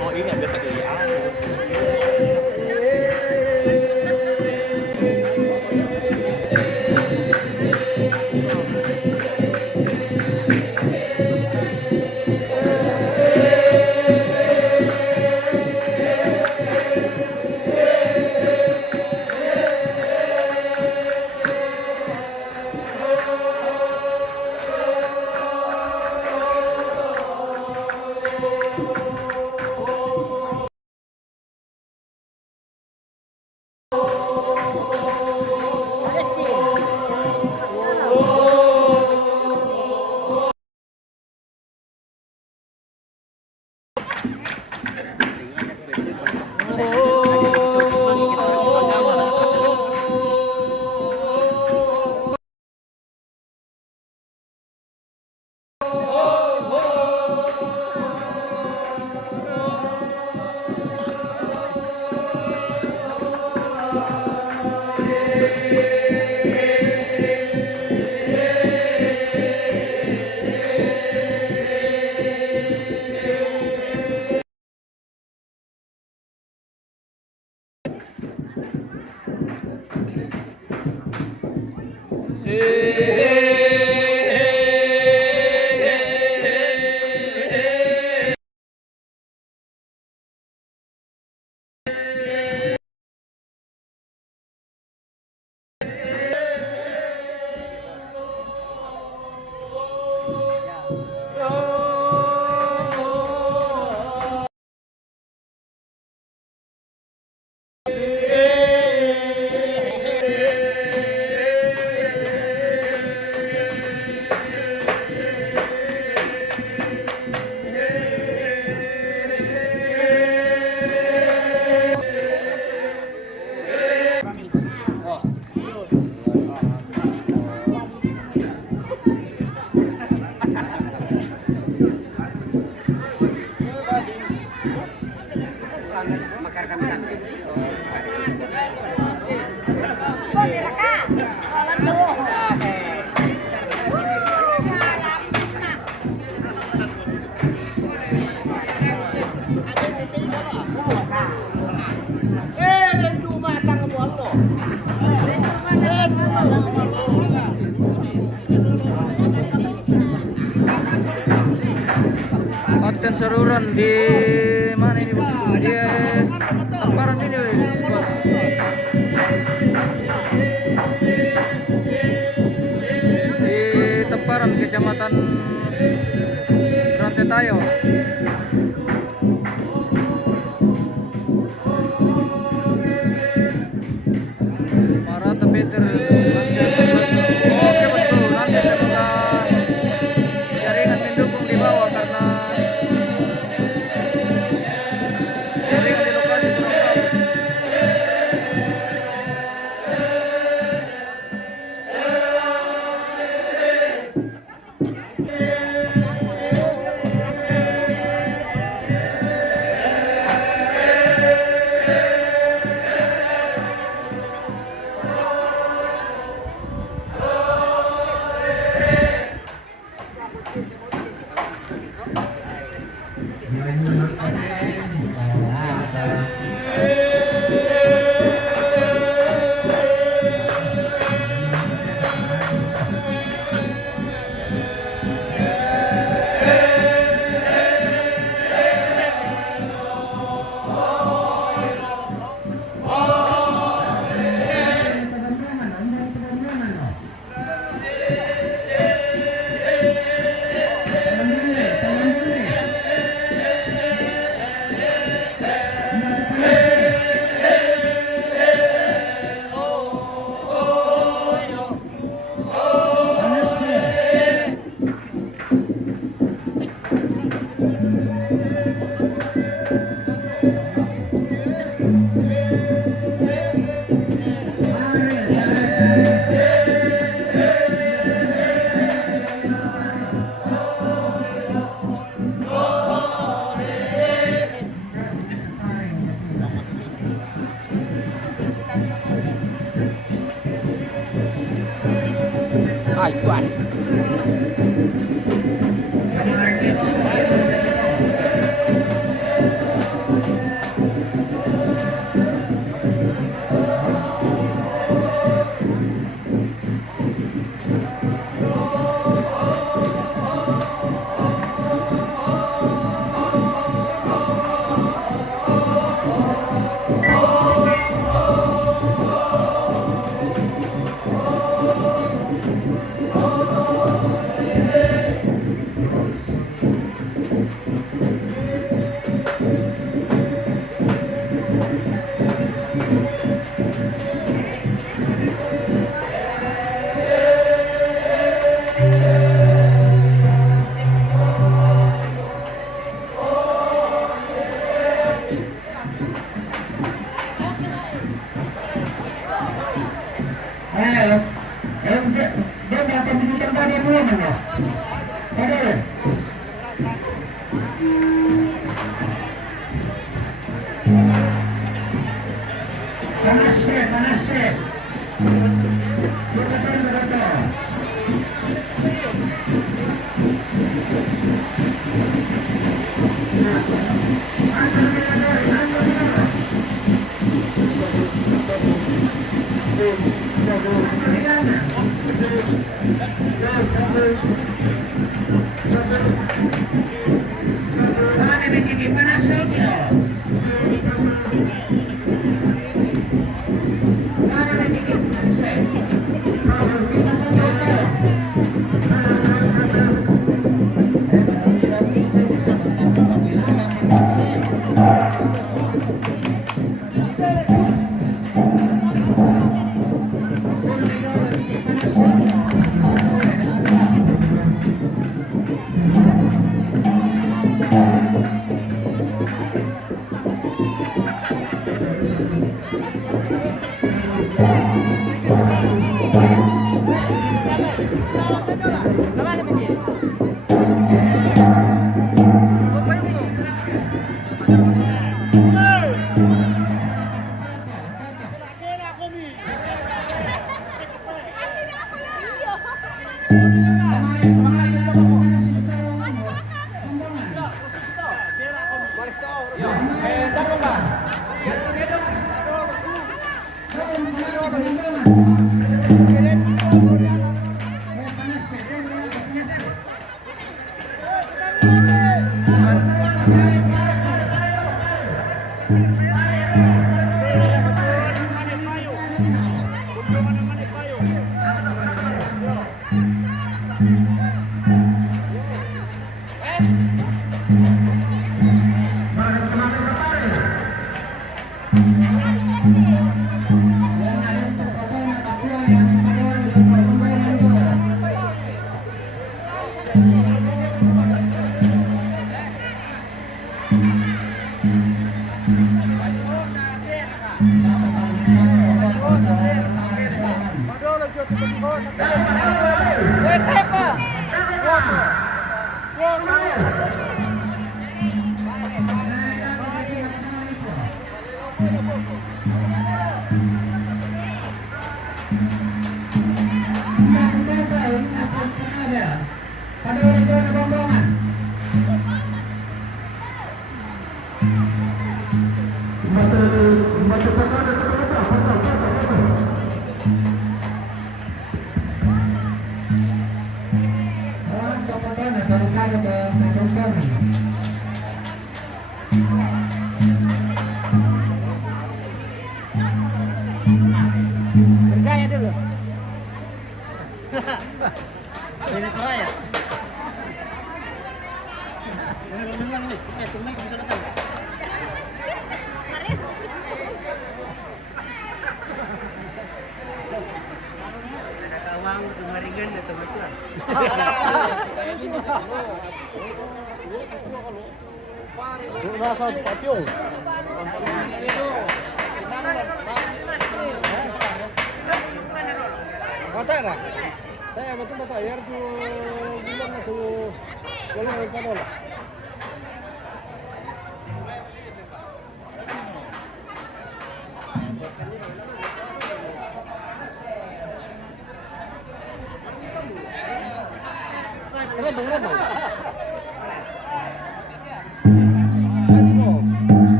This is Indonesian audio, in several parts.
Oh ini ada sediaan. Konten seruran di mana ini bosku? Di Tamparan ini bos. Di Tamparan, Kecamatan Rantetayo. Marata Peter. Oke bosku, nanti saya minta jaringan mendukung di bawah karena jaringan di lokasi kurang bagus.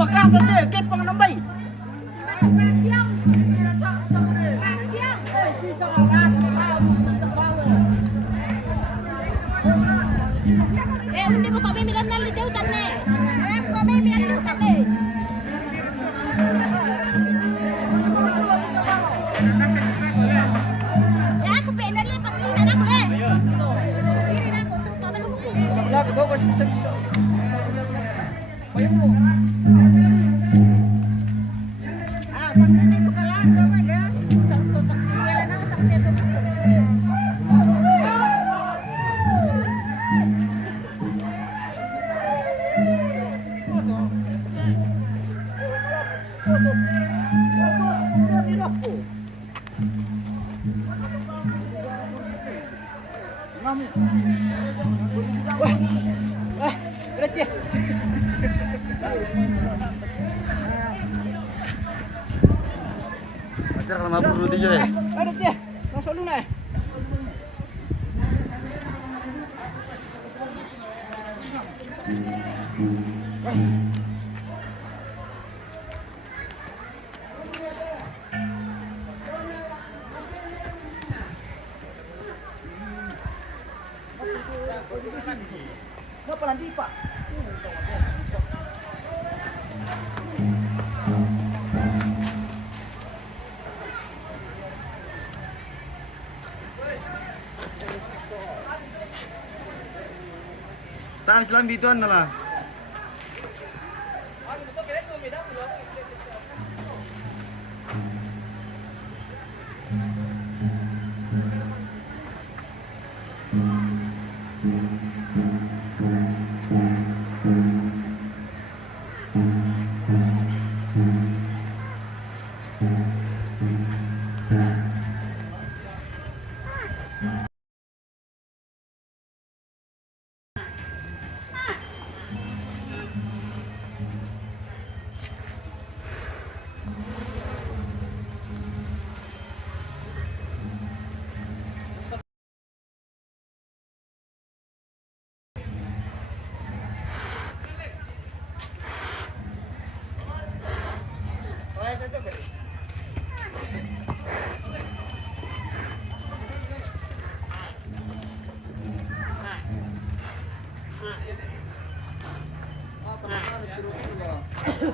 Makasan deh, kep pengenambay. Hindi mo kami bilang nalitaw tani. Kami bilang nalitaw tani. Ya aku pengen lihat panglinan aku eh. Ini aku tuh pamalungku. Sebelah ke bawah bisa. Bayang mo. Pagkakita ito ka lang naman ya. Takto kailan na takto ito. Berarti. Pacar kalau mabuk dulu dia ya. Ada dia. Masuk dulu nah. Kenapa nanti Pak? Tahan Islam bituan malah.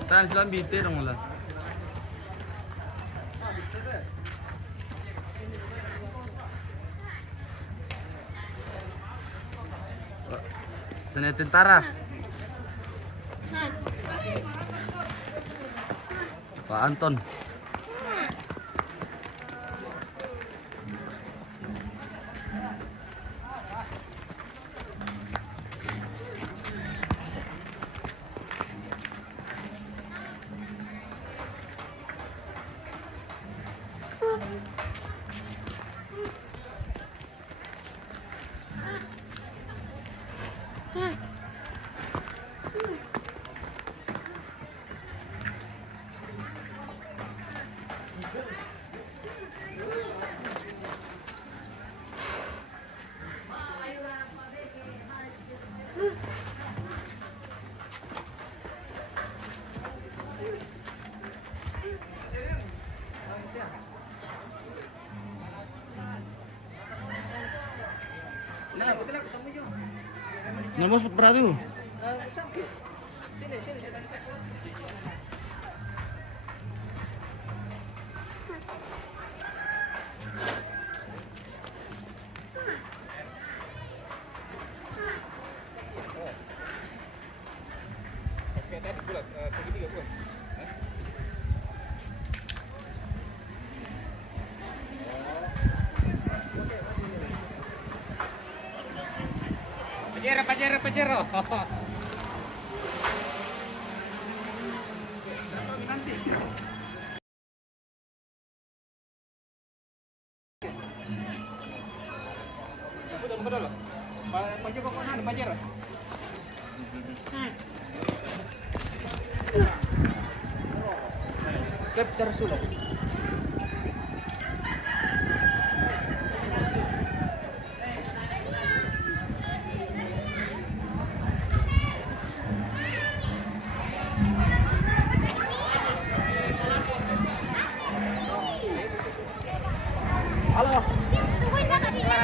Tahan Islam bitir dong lah. Sana tentara. Pak Anton. Nemos beradu. Pajero. Betul. Pajero. Kapter sulok. Halo. Tungguin kakak di sini.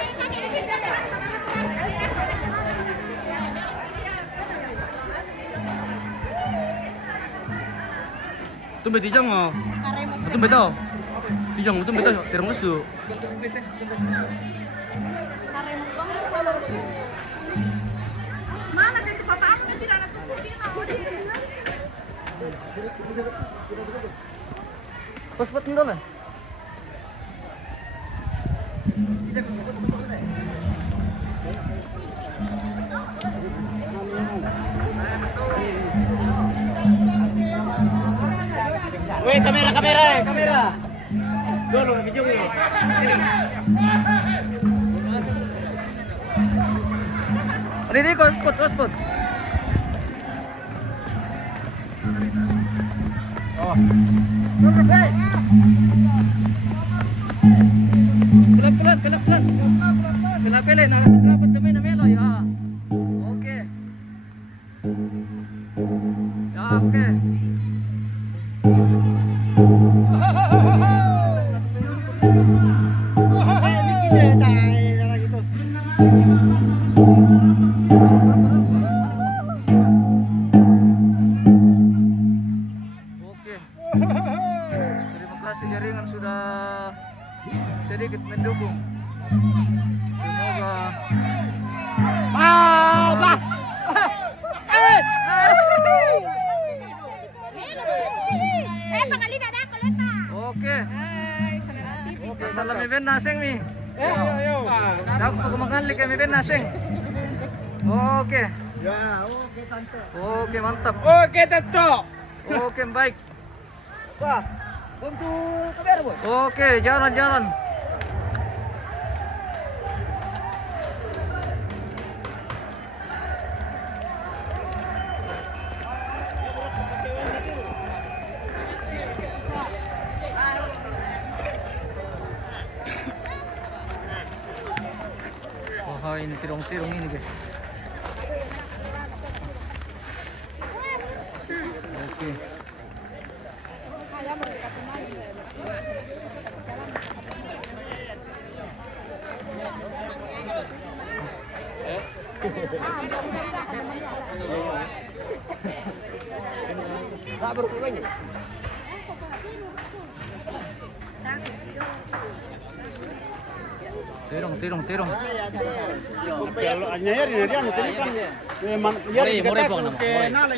Tumbe tijang mo. Tumbe to. Tijang mo tumbe to. Tirang musu. Mana itu papa aku tidak ada tunggu dia mau dia. Pas ndolan. Weh, kamera. Dulu video ini. Ini kok spot. Oh. Pelan. Pelan, dapat kami na melo ya. Oke. Ya, oke. Oke. Terima kasih jaringan sudah sedikit mendukung. Semoga Pangalina na ako leta. Oke. Oke, salam event naseng mi. Yo. Dak pagmakanli kay event naseng. Oke. Ya, oke tante. Oke, mantap. Oke tante. Oke, baik. Wah, untuk kamera bos. Oke, jalan. Wah, ini tirong-tirong ini guys. Oke. Sabar kurangnya. Tirong. Kalau anyar ini dia nanti kan memang ya kita ke nala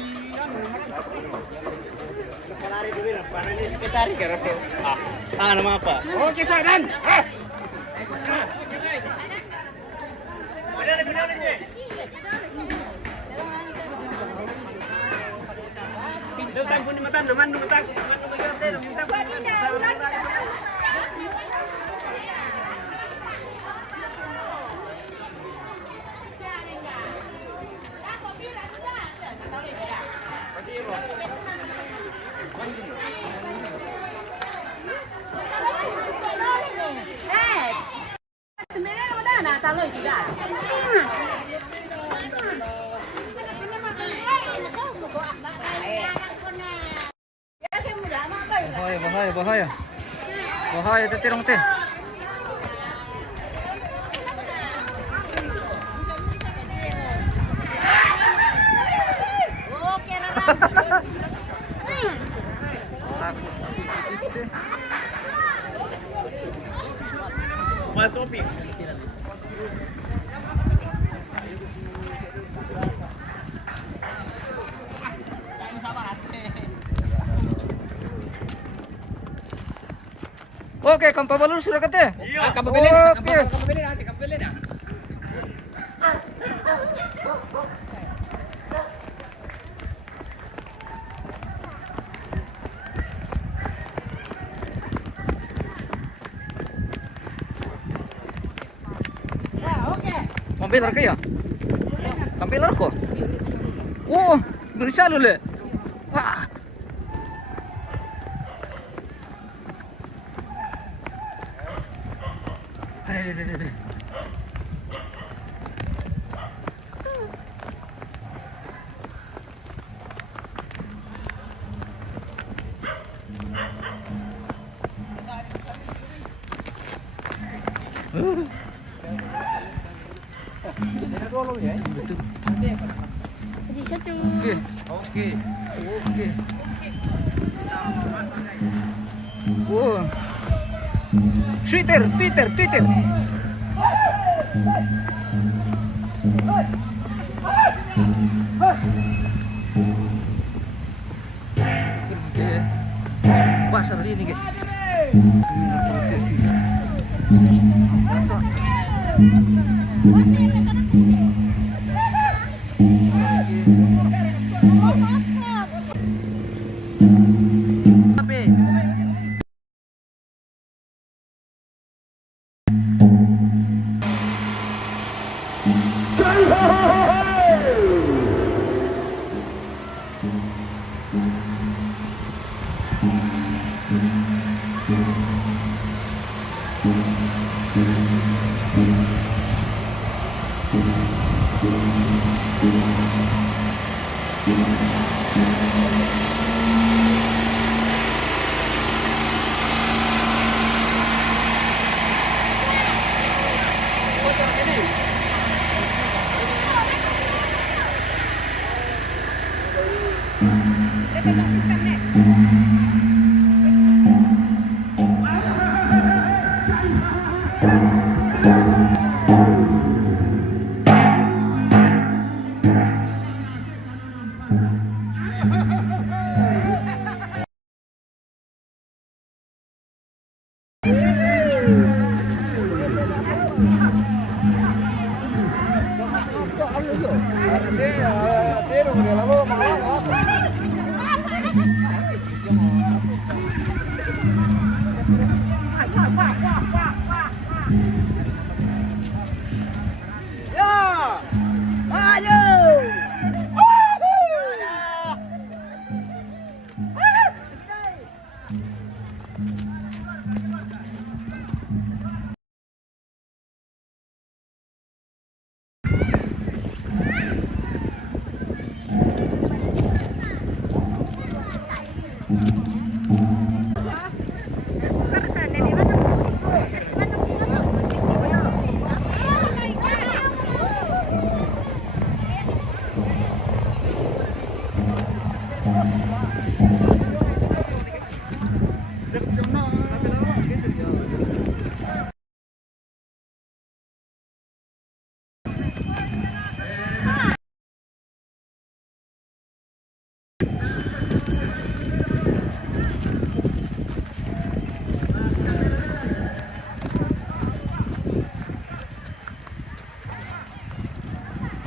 lari dulu lah, panennya sekitar kira nama apa? Oke, Sadan. Benar ni. Datang pun matan, mandu matan. Bahaya. Bahaya teh tirong teh. Oke, Rara. Mas Opi. Oke, kampabalur sudah kete. Iya, Oke. kapabili na. Kampilar kayo? Kampilar ko? Oo, berisya lule. Wah. Deh. Jadi satu. Oke. Wow. Twitter. Pasar ini guys.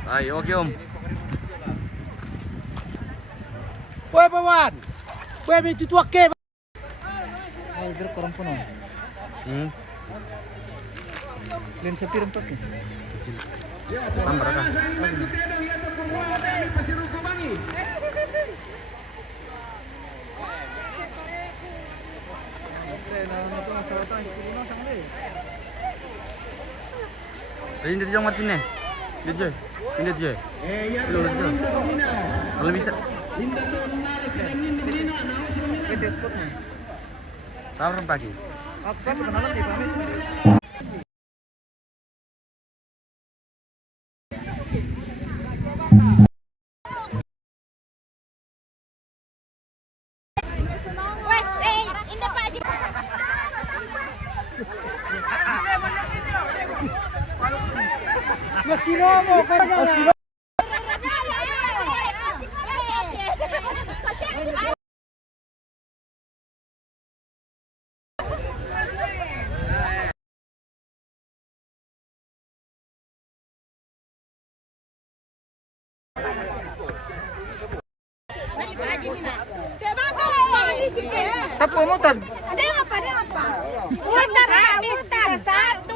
Ayo, oke om. Woi Pawan. Woi itu tua ke. Ayo gerak orang penuh. Dan setir untuk ni. Tambah kah? Ini dia Martin ni. Dia. Ini dia. Kalau bisa. Tahu pagi. Aku kan kenalan di pamit. Masih nomo kan? Apa motor? Ada apa? Mutar, mutar.